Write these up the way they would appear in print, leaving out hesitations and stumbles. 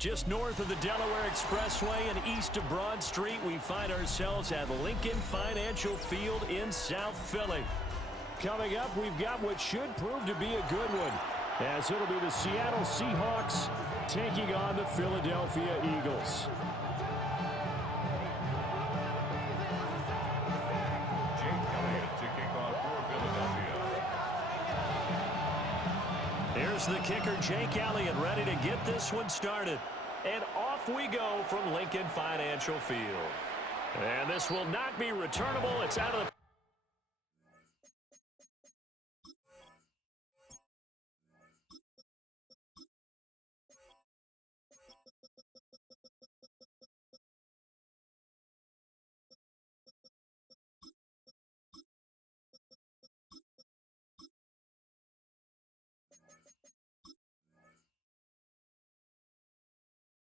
Just north of the Delaware Expressway and east of Broad Street, we find ourselves at Lincoln Financial Field in South Philly. Coming up, we've got what should prove to be a good one, as it'll be the Seattle Seahawks taking on the Philadelphia Eagles. Here's the kicker, Jake Elliott, ready to get this one started. And off we go from Lincoln Financial Field. And this will not be returnable. It's out of the...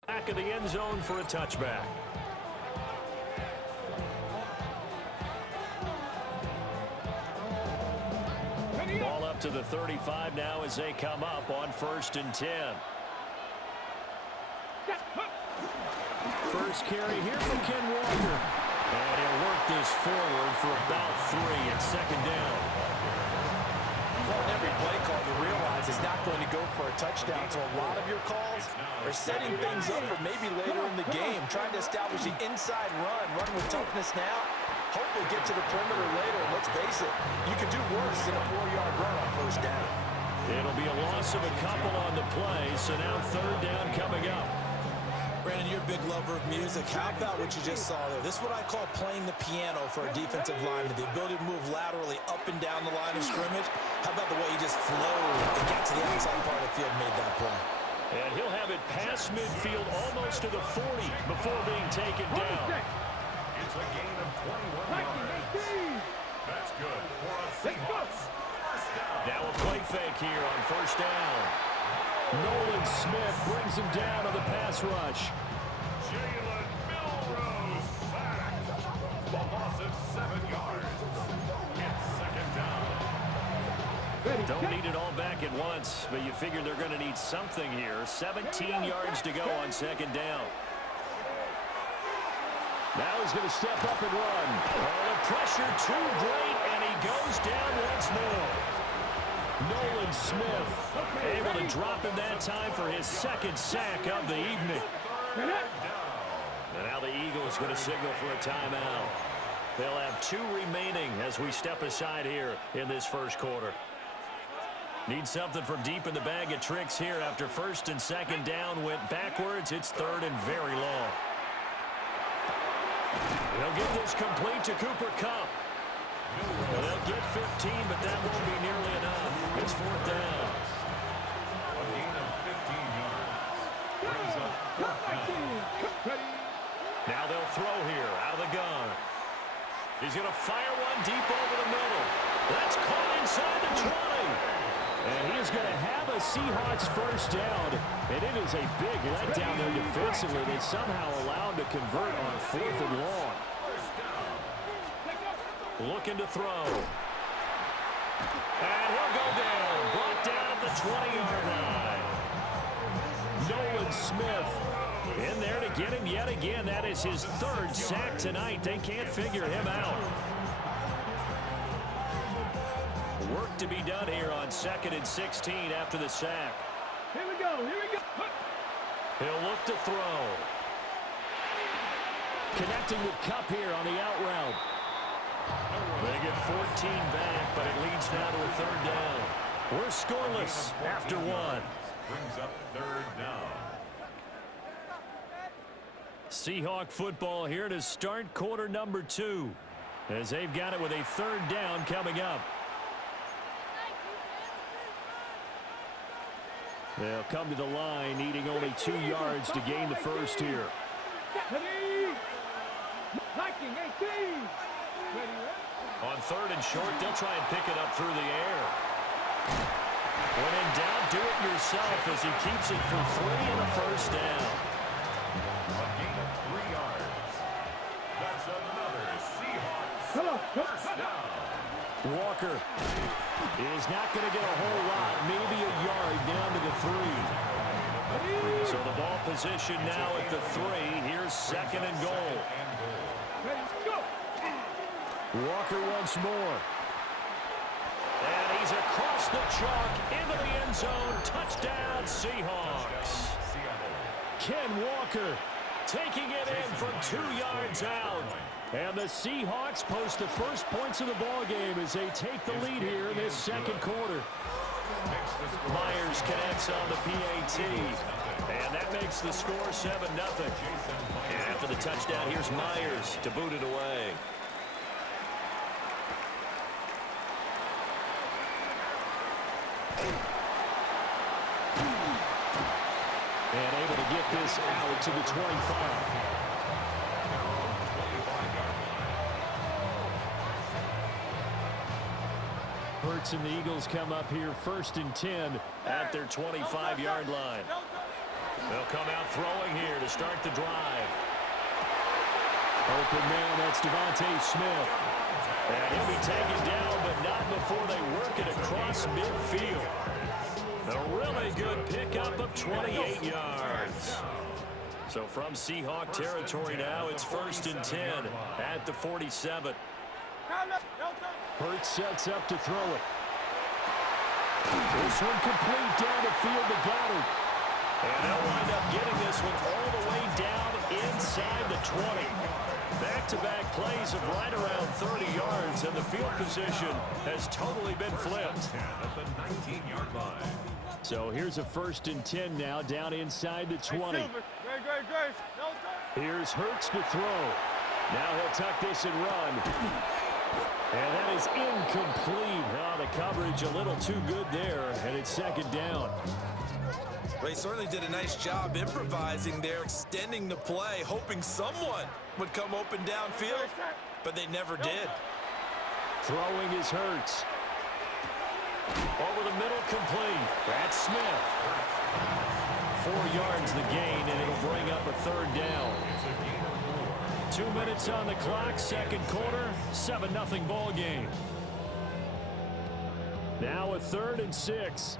back of the end zone for a touchback. Ball up to the 35 now as they come up on 1st and 10. First carry here from Ken Walker. And he'll work this forward for about 3 at 2nd down. Every play call you realize is not going to go for a touchdown, so a lot of your calls are setting things up for maybe later in the game, trying to establish the inside run with toughness now, hopefully get to the perimeter later. And let's face it, you could do worse than a 4-yard run on 1st down. It'll be a loss of a couple on the play, so now 3rd down coming up. Brandon, you're a big lover of music. How about what you just saw there? This is what I call playing the piano for a defensive lineman, the ability to move laterally up and down the line of scrimmage. How about the way he just flowed and got to the outside part of the field and made that play? And he'll have it past midfield almost to the 40 before being taken down. It's a gain of 21 yards. That's good for a Seahawks. Now a play fake here on 1st down. Nolan Smith brings him down on the pass rush. Jalen Milroe sacked. A loss of 7 yards. It's 2nd down. Don't need it all back at once, but you figure they're going to need something here. 17 yards to go on 2nd down. Now he's going to step up and run. Oh, the pressure too great, and he goes down once more. Nolan Smith able to drop him that time for his 2nd sack of the evening. And now the Eagles going to signal for a timeout. They'll have 2 remaining as we step aside here in this 1st quarter. Need something from deep in the bag of tricks here after 1st and 2nd down went backwards. It's 3rd and very long. They'll get this complete to Cooper Kupp. They'll get 15, but that won't be nearly enough. It's 4th down. A gain of 15 yards. Brings up 4th down. Now they'll throw here out of the gun. He's going to fire one deep over the middle. That's caught inside the 20. And he's going to have a Seahawks 1st down. And it is a big letdown there defensively. They somehow allowed to convert on 4th and long. Looking to throw. And he'll go down. Brought down at the 20-yard line. Nolan Smith in there to get him yet again. That is his 3rd sack tonight. They can't figure him out. Work to be done here on 2nd and 16 after the sack. Here we go. He'll look to throw. Connecting with Kupp here on the out route. They get 14 back, but it leads now to a 3rd down. We're scoreless after 1. Brings up 3rd down. Seahawk football here to start quarter number 2, as they've got it with a 3rd down coming up. They'll come to the line, needing only 2 yards to gain the 1st here. On 3rd and short, they'll try and pick it up through the air. When in doubt, do it yourself as he keeps it for 3 and a 1st down. A gain of 3 yards. That's another Seahawks 1st down. Walker is not going to get a whole lot, maybe a yard down to the 3. So the ball position now at the 3. Here's second and goal. Walker once more. And he's across the chalk into the end zone. Touchdown, Seahawks. Ken Walker taking it in from 2 yards out. And the Seahawks post the first points of the ballgame as they take the lead here in this second quarter. Myers connects on the PAT. And that makes the score 7-0. And after the touchdown, here's Myers to boot it away. And able to get this out to the 25. Hurts and the Eagles come up here 1st and 10 at their 25-yard line. They'll come out throwing here to start the drive. Open man, that's Devontae Smith. And he'll be taken down, but not before they work it across midfield. A really good pickup of 28 yards. So from Seahawk territory now, it's 1st and 10 at the 47. Hurts sets up to throw it. This one complete down the field to Goddard. And they'll wind up getting this one all the way down inside the 20. Back-to-back plays of right around 30 yards, and the field position has totally been flipped. At the 19-yard line. So here's a 1st and 10 now down inside the 20. Here's Hurts to throw. Now he'll tuck this and run. And that is incomplete. Oh, the coverage a little too good there, and it's 2nd down. They certainly did a nice job improvising there, extending the play, hoping someone would come open downfield, but they never did. Throwing is Hurts. Over the middle, complete. That's Smith. 4 yards the gain, and it'll bring up a 3rd down. 2 minutes on the clock, second quarter, 7-0 ball game. Now a 3rd and 6.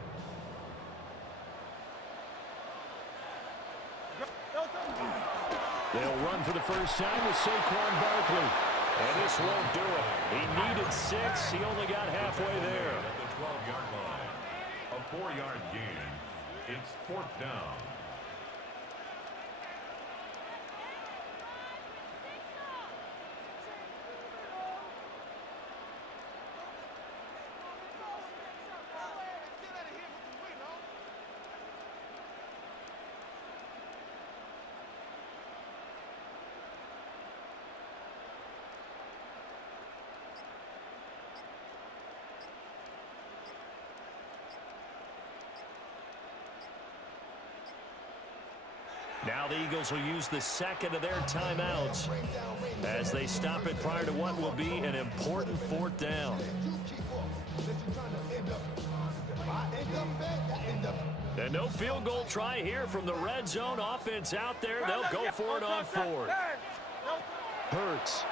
They'll run for the first time with Saquon Barkley. And this won't do it. He needed 6. He only got halfway there. At the 12-yard line. A 4-yard gain. It's 4th down. Now the Eagles will use the second of their timeouts as they stop it prior to what will be an important 4th down. And no field goal try here from the red zone offense out there. They'll go for it on 4th. Hurts.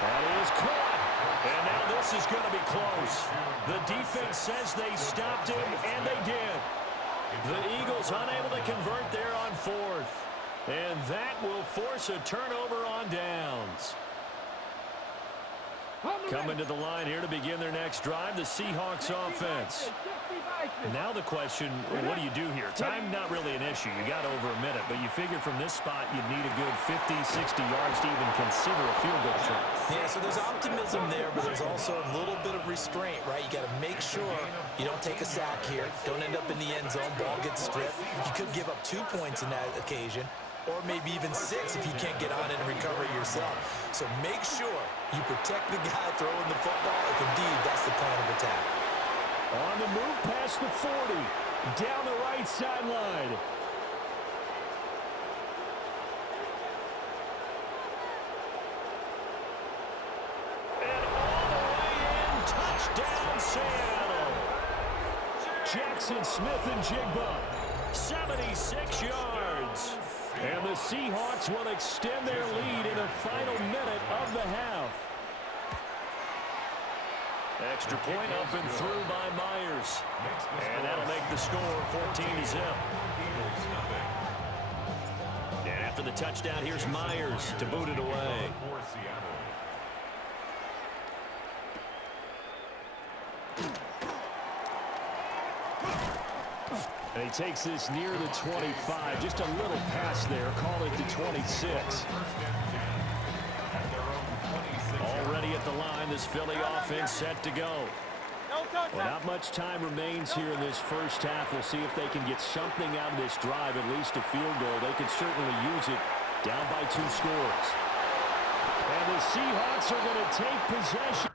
That is caught. And now this is going to be close. The defense says they stopped him, and they did. The Eagles unable to convert there on 4th. And that will force a turnover on downs. Coming to the line here to begin their next drive, the Seahawks offense. Now the question, what do you do here? Time not really an issue. You got over a minute, but you figure from this spot you'd need a good 50, 60 yards to even consider a field goal try. Yeah, so there's optimism there, but there's also a little bit of restraint, right? You got to make sure you don't take a sack here. Don't end up in the end zone. Ball gets stripped. You could give up 2 points in that occasion, or maybe even 6 if you can't get on it and recover it yourself. So make sure you protect the guy throwing the football if indeed that's the plan of attack. On the move past the 40, down the right sideline. And all the way in, touchdown Seattle. Jackson Smith and Jigba, 76 yards. And the Seahawks will extend their lead in the final minute of the half. Extra point up and through by Myers. And that'll make the score 14-0. And after the touchdown, here's Myers to boot it away. And he takes this near the 25. Just a little pass there. Call it the 26. Already at the line, this Philly offense set to go. Well, not much time remains here in this first half. We'll see if they can get something out of this drive, at least a field goal. They could certainly use it down by 2 scores. And the Seahawks are going to take possession.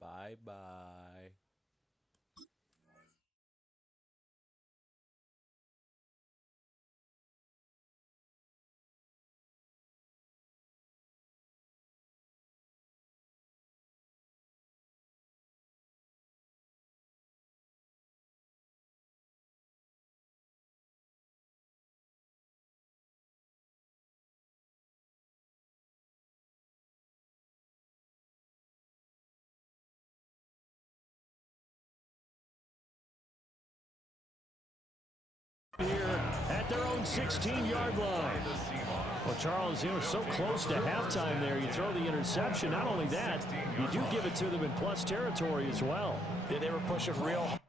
Bye-bye. Here at their own 16-yard line. Well, Charles, so close to halftime there. You throw the interception. Not only that, you do give it to them in plus territory as well. Yeah, they were pushing real hard.